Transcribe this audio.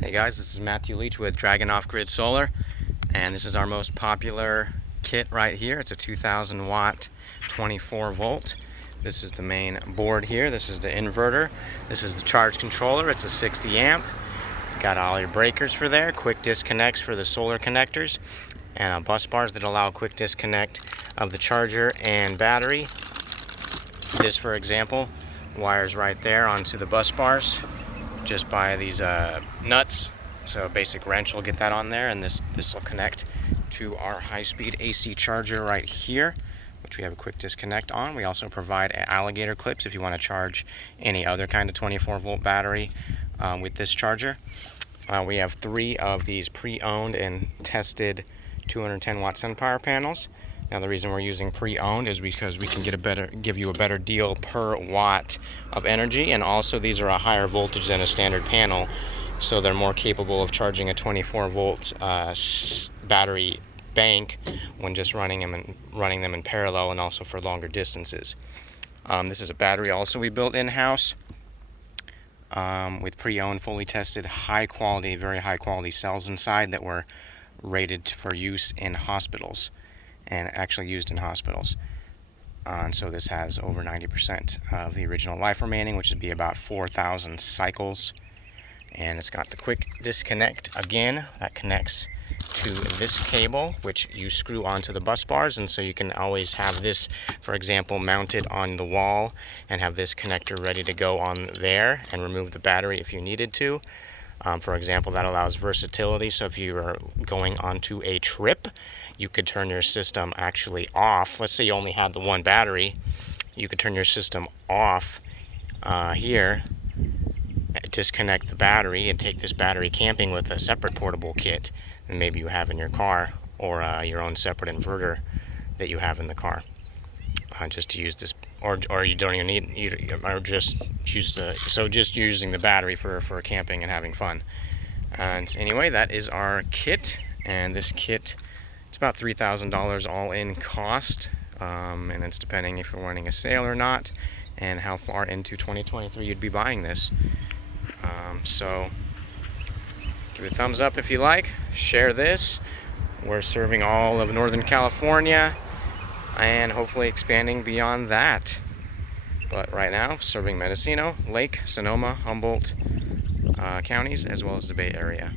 Hey guys, this is Matthew Leach with Dragon Off Grid Solar, and this is our most popular kit right here. It's a 2000 watt 24 volt. This is the main board here. This is the inverter. This is the charge controller. It's a 60 amp. Got all your breakers for there, quick disconnects for the solar connectors, and bus bars that allow quick disconnect of the charger and battery. This, for example, wires right there onto the bus bars just by these nuts. So a basic wrench will get that on there, and this will connect to our high-speed AC charger right here, which we have a quick disconnect on. We also provide alligator clips if you want to charge any other kind of 24 volt battery with this charger. We have 3 of these pre-owned and tested 210 watt sun power panels. Now the reason we're using pre-owned is because we can give you a better deal per watt of energy, and also these are a higher voltage than a standard panel, so they're more capable of charging a 24 volt battery bank when just running them in parallel, and also for longer distances. This is a battery also we built in-house with pre-owned, fully tested, high quality, very high quality cells inside that were rated for use in hospitals, and actually used in hospitals. And so this has over 90% of the original life remaining, which would be about 4,000 cycles. And it's got the quick disconnect again that connects to this cable, which you screw onto the bus bars, and so you can always have this, for example, mounted on the wall and have this connector ready to go on there and remove the battery if you needed to. For example, that allows versatility, so if you are going onto a trip, you could turn your system actually off. Let's say you only had the one battery, you could turn your system off here, disconnect the battery, and take this battery camping with a separate portable kit that maybe you have in your car, or your own separate inverter that you have in the car. Just to use this, or you don't even need, or just use just using the battery for camping and having fun. And anyway, that is our kit, and this kit, it's about $3,000 all in cost, and it's depending if you're running a sale or not, and how far into 2023 you'd be buying this. So give it a thumbs up if you like, share this. We're serving all of Northern California, and hopefully expanding beyond that. But right now, serving Mendocino, Lake, Sonoma, Humboldt counties, as well as the Bay Area.